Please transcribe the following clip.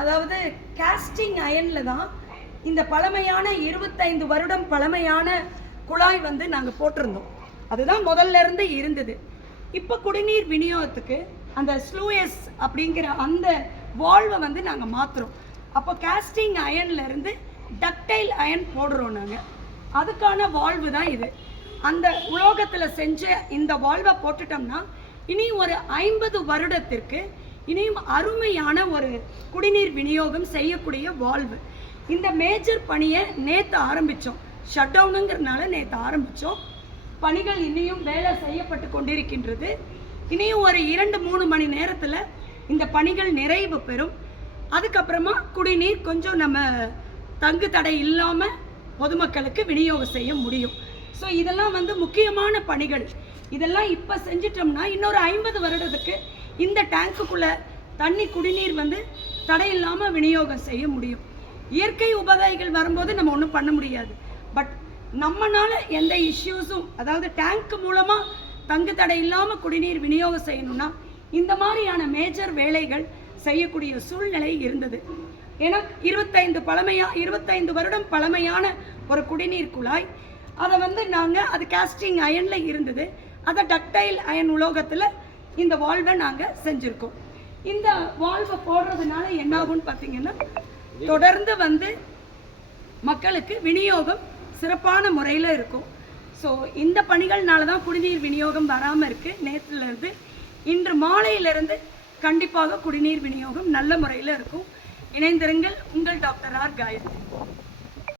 அதாவது காஸ்டிங் அயனில் தான் இந்த பழமையான 25 வருடம் பழமையான குழாய் வந்து நாங்கள் போட்டிருந்தோம். அதுதான் முதல்ல இருந்து இருந்தது. இப்போ குடிநீர் விநியோகத்துக்கு அந்த ஸ்லூயஸ் அப்படிங்கிற அந்த வால்வை வந்து நாங்கள் மாற்றுறோம். அப்போ காஸ்டிங் அயன்லேருந்து டக்டைல் அயன் போடுறோம் நாங்கள். அதுக்கான வால்வு தான் இது. அந்த உலோகத்தில் செஞ்ச இந்த வால்வை போட்டுட்டோம்னா இனி ஒரு 50 வருடத்திற்கு இனியும் அருமையான ஒரு குடிநீர் விநியோகம் செய்யக்கூடிய வால்வு. இந்த மேஜர் பணியை நேற்று ஆரம்பித்தோம். ஷட் டவுனுங்கிறதுனால நேற்று ஆரம்பித்தோம். பணிகள் இனியும் வேலை செய்யப்பட்டு கொண்டிருக்கின்றது. இனியும் ஒரு 2-3 மணி நேரத்தில் இந்த பணிகள் நிறைவு பெறும். அதுக்கப்புறமா குடிநீர் கொஞ்சம் நம்ம தங்கு தடை இல்லாமல் பொதுமக்களுக்கு விநியோகம் செய்ய முடியும். ஸோ இதெல்லாம் வந்து முக்கியமான பணிகள். இதெல்லாம் இப்போ செஞ்சிட்டோம்னா இன்னொரு 50 வருடத்துக்கு இந்த டேங்க்குக்குள்ளே தண்ணி குடிநீர் வந்து தடை இல்லாமல் விநியோகம் செய்ய முடியும். இயற்கை உபாதைகள் வரும்போது நம்ம ஒன்றும் பண்ண முடியாது. பட் நம்மளால எந்த இஷ்யூஸும், அதாவது டேங்க் மூலமாக தங்கு தடை இல்லாமல் குடிநீர் விநியோகம் செய்யணும்னா இந்த மாதிரியான மேஜர் வேலைகள் செய்யக்கூடிய சூழ்நிலை இருந்தது. ஏன்னா 25 வருடம் பழமையான ஒரு குடிநீர் குழாய், அதை வந்து நாங்கள் அது காஸ்டிங் அயனில் இருந்தது, அதை டக்டைல் அயன் உலோகத்தில் இந்த வால்வை நாங்கள் செஞ்சுருக்கோம். இந்த வால்வை போடுறதுனால என்ன ஆகும்னு பார்த்தீங்கன்னா தொடர்ந்து வந்து மக்களுக்கு விநியோகம் சிறப்பான முறையில் இருக்கும். ஸோ இந்த பணிகள்னால தான் குடிநீர் விநியோகம் வராமல் இருக்குது. நேற்றுலேருந்து இன்று மாலையிலிருந்து கண்டிப்பாக குடிநீர் விநியோகம் நல்ல முறையில் இருக்கும். இணைந்திருங்கள். உங்கள் டாக்டர் ஆர் காயத்ரி.